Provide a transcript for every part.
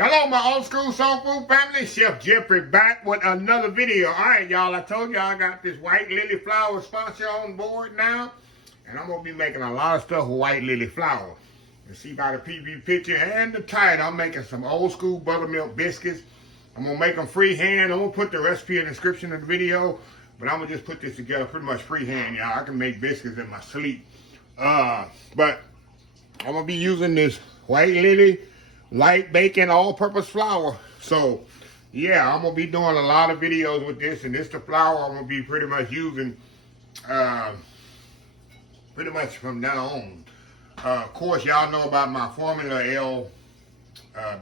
Hello, my old school soul food family. Chef Jeffrey back with another video. All right, y'all. I told y'all I got this white lily flour sponsor on board now. And I'm going to be making a lot of stuff with white lily flour. You see by the PV picture and the title, I'm making some old school buttermilk biscuits. I'm going to make them freehand. I'm going to put the recipe in the description of the video. But I'm going to just put this together pretty much freehand, y'all. I can make biscuits in my sleep. But I'm going to be using this white lily light baking all-purpose flour. So yeah, I'm gonna be doing a lot of videos with this, and this the flour I'm gonna be pretty much using pretty much from now on. Of course, y'all know about my Formula L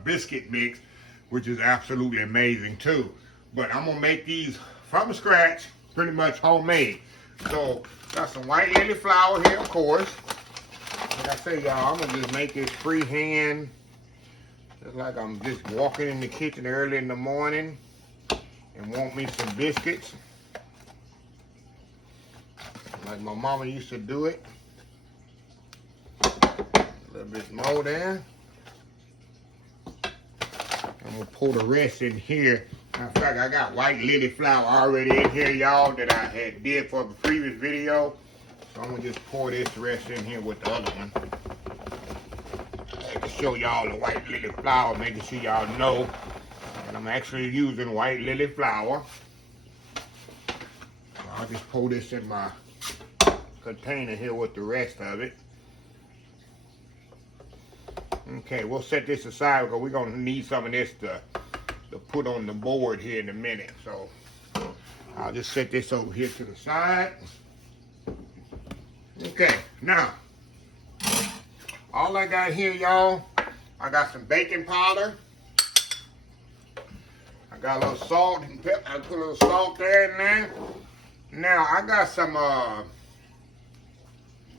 biscuit mix, which is absolutely amazing too. But I'm gonna make these from scratch, pretty much homemade. So got some white lily flour here, of course. Like I say, y'all, I'm gonna just make this freehand. It's like I'm just walking in the kitchen early in the morning and want me some biscuits. Like my mama used to do it. A little bit more there. I'm gonna pour the rest in here. Matter of fact, I got white lily flour already in here, y'all, that I had did for the previous video. So I'm gonna just pour this rest in here with the other one. To show y'all the white lily flour, making sure y'all know that I'm actually using white lily flour. So I'll just pour this in my container here with the rest of it. Okay, we'll set this aside because we're gonna need some of this to put on the board here in a minute. So I'll just set this over here to the side. Okay, now all I got here, y'all, I got some baking powder. I got a little salt and pepper. I put a little salt there in there. Now I got some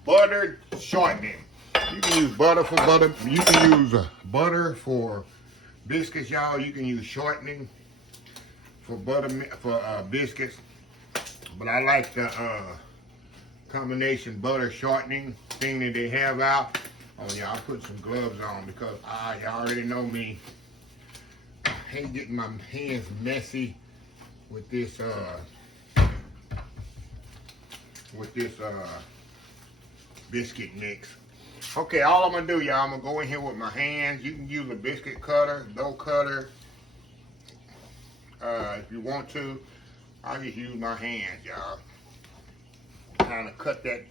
butter shortening. You can use butter for butter. You can use butter for biscuits, y'all. You can use shortening for biscuits. But I like the combination butter shortening thing that they have out. Oh yeah, I put some gloves on because y'all already know me. I hate getting my hands messy with this biscuit mix. Okay, all I'm gonna do, y'all, I'm gonna go in here with my hands. You can use a biscuit cutter, dough cutter, if you want to. I'll just use my hands, y'all. Kind of cut that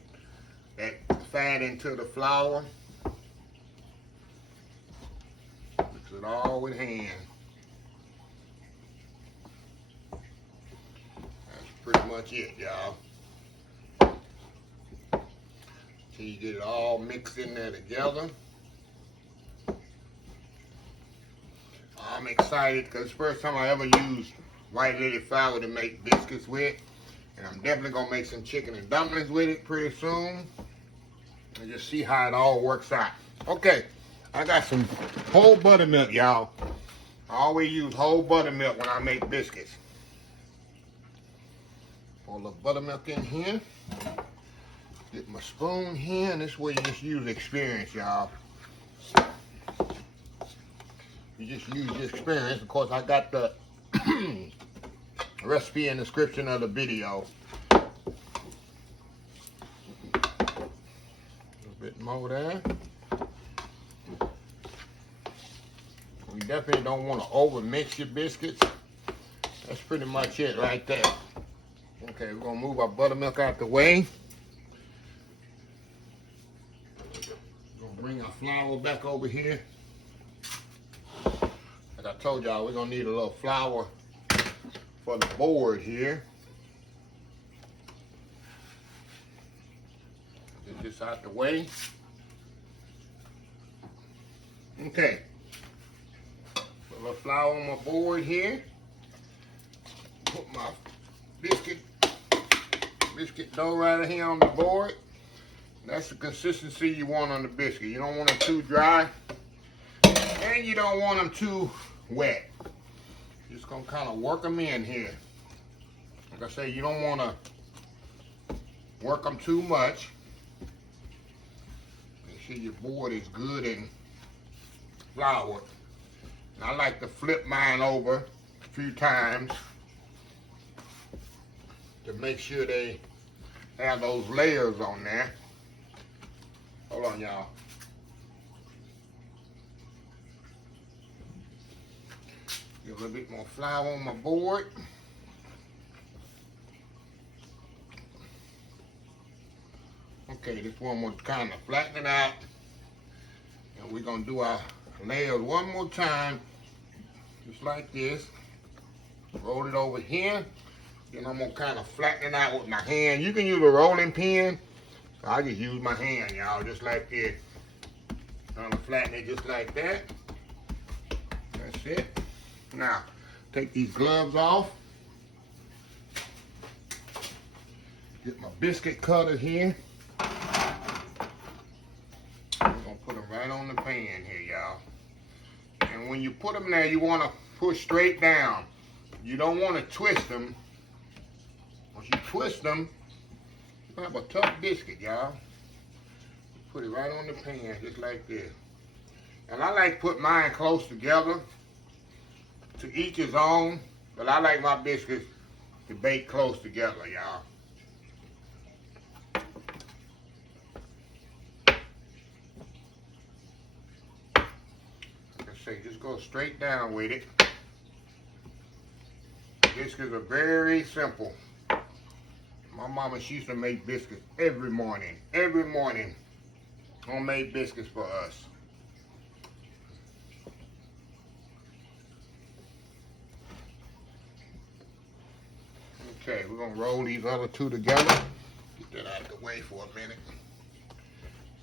fat into the flour. Mix it all with hand. That's pretty much it, y'all. Till you get it all mixed in there together. I'm excited because it's the first time I ever used white lily flour to make biscuits with. And I'm definitely going to make some chicken and dumplings with it pretty soon. And just see how it all works out. Okay, I got some whole buttermilk, y'all. I always use whole buttermilk when I make biscuits. Pour a little buttermilk in here. Get my spoon here, and this way you just use experience, y'all. You just use your experience. Of course, I got the recipe in the description of the video. A little bit more there. You definitely don't want to over mix your biscuits. That's pretty much it right there. Okay, we're gonna move our buttermilk out the way. We're gonna bring our flour back over here. Like I told y'all, we're gonna need a little flour for the board here. Get this out the way. Okay. Put a little flour on my board here. Put my biscuit dough right here on the board. That's the consistency you want on the biscuit. You don't want them too dry, and you don't want them too wet. Just gonna kind of work them in here. Like I say, you don't want to work them too much. Make sure your board is good and floured. I like to flip mine over a few times to make sure they have those layers on there. Hold on, y'all. Get a little bit more flour on my board. Okay, this one will kind of flatten it out. And we're going to do our layers one more time, just like this. Roll it over here. Then I'm going to kind of flatten it out with my hand. You can use a rolling pin. So I just use my hand, y'all, just like this. Trying to flatten it just like that. That's it. Now, take these gloves off. Get my biscuit cutter here. I'm gonna put them right on the pan here, y'all. And when you put them there, you wanna push straight down. You don't wanna twist them. Once you twist them, you have a tough biscuit, y'all. Put it right on the pan, just like this. And I like to put mine close together. To each his own, but I like my biscuits to bake close together, y'all. Like I say, just go straight down with it. Biscuits are very simple. My mama, she used to make biscuits every morning. Every morning, homemade biscuits for us. Okay, we're gonna roll these other two together. Get that out of the way for a minute.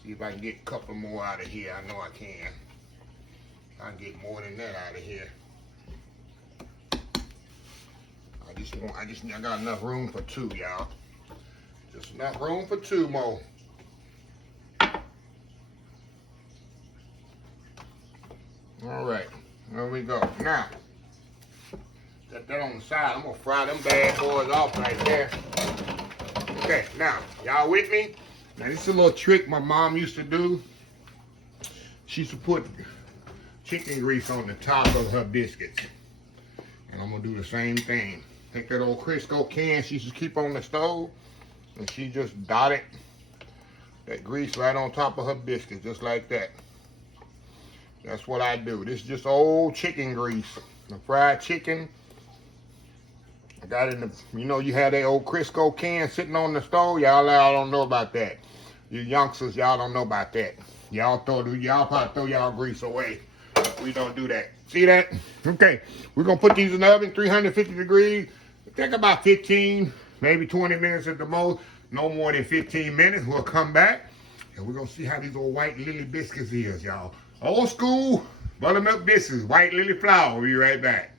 See if I can get a couple more out of here. I know I can. I can get more than that out of here. I got enough room for two, y'all. Just enough room for two more. All right, there we go. Now, set that on the side. I'm gonna fry them bad boys off right there. Okay, now, y'all with me? Now, this is a little trick my mom used to do. She used to put chicken grease on the top of her biscuits. And I'm gonna do the same thing. Take that old Crisco can she used to keep on the stove, and she just dotted that grease right on top of her biscuit, just like that. That's what I do. This is just old chicken grease. The fried chicken. I got it in the, you know, you had that old Crisco can sitting on the stove. Y'all don't know about that. You youngsters, y'all don't know about that. Y'all probably throw y'all grease away. We don't do that. See that? Okay, we're gonna put these in the oven, 350 degrees. Take about 15, maybe 20 minutes at the most. No more than 15 minutes. We'll come back and we're gonna see how these old white lily biscuits is, y'all. Old school buttermilk biscuits, white lily flour. We'll be right back.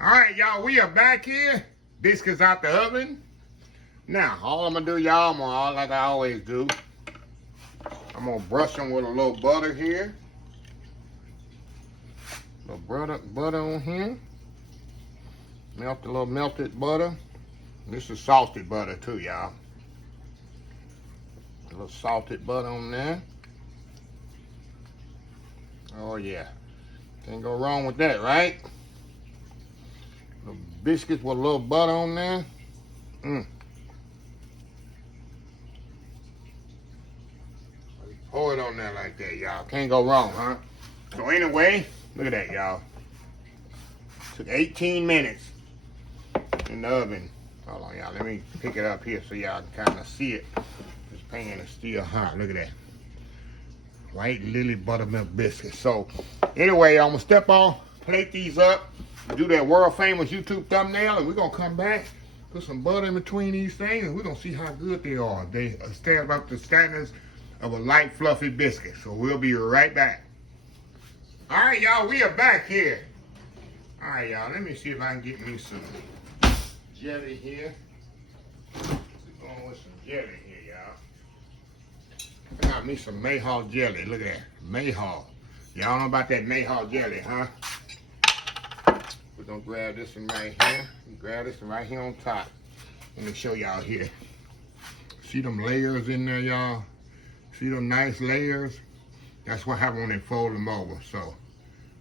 All right, y'all, we are back here. Biscuits out the oven. Now, all I'm gonna do, y'all, like I always do, I'm gonna brush them with a little butter here. A little butter on here. Melt a little melted butter. This is salted butter too, y'all. A little salted butter on there. Oh yeah, can't go wrong with that, right? The biscuits with a little butter on there. Pour it on there like that, y'all. Can't go wrong, huh? So anyway, look at that, y'all. Took 18 minutes in the oven. Hold on, y'all. Let me pick it up here so y'all can kind of see it. This pan is still hot. Look at that. White lily buttermilk biscuits. So anyway, I'm gonna step off, plate these up, do that world famous YouTube thumbnail, and we're gonna come back, put some butter in between these things, and we're gonna see how good they are. They stand up to standards of a light, fluffy biscuit. So we'll be right back. All right, y'all, we are back here. All right, y'all, let me see if I can get me some jelly here. We're going with some jelly here, y'all. I got me some Mayhaw jelly. Look at that, Mayhaw. Y'all know about that Mayhaw jelly, huh? We're gonna grab this one right here. Grab this one right here on top. Let me show y'all here. See them layers in there, y'all? See them nice layers? That's what happens when they fold them over. So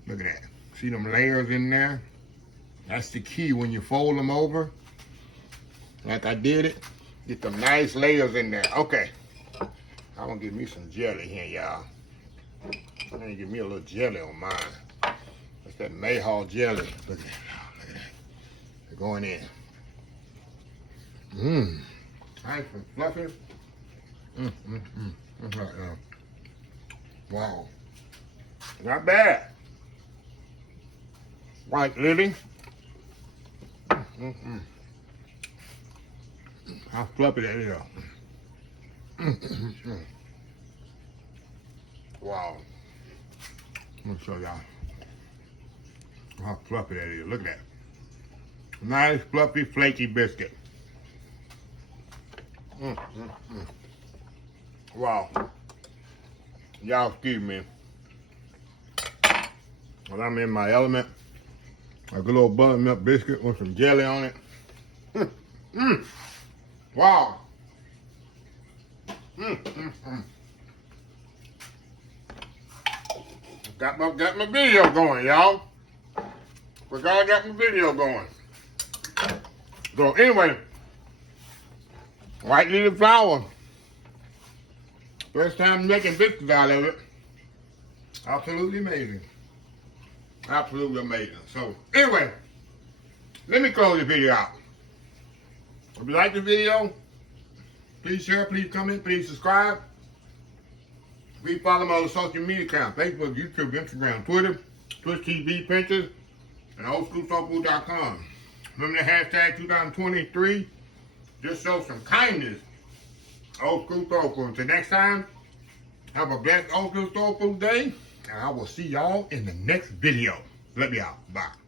Look at that. See them layers in there? That's the key when you fold them over. Like I did it. Get them nice layers in there. Okay. I'm gonna give me some jelly here, y'all. I'm gonna give me a little jelly on mine. That's that Mayhaw jelly. Look at that. Look at that. They're going in. Mmm. Nice and fluffy. Wow. Not bad. White lily. How fluffy that is. Wow. Let me show y'all how fluffy that is. Look at that. Nice, fluffy, flaky biscuit. Wow. Y'all excuse me. When I'm in my element, a good little buttermilk biscuit with some jelly on it. Wow. Got my video going, y'all. Forgot I got my video going. So anyway, white lily flour. First time making biscuits out of it. Absolutely amazing. Absolutely amazing. So anyway, let me close the video out. If you like the video, please share, please comment, please subscribe. Please follow my other social media accounts: Facebook, YouTube, Instagram, Twitter, Twitch TV, Pinterest, and oldschoolsoulfood.com. Remember the hashtag 2023. Just show some kindness. Old School Soul Food. Until next time, have a blessed Old School Soul Food day, and I will see y'all in the next video. Let me out. Bye.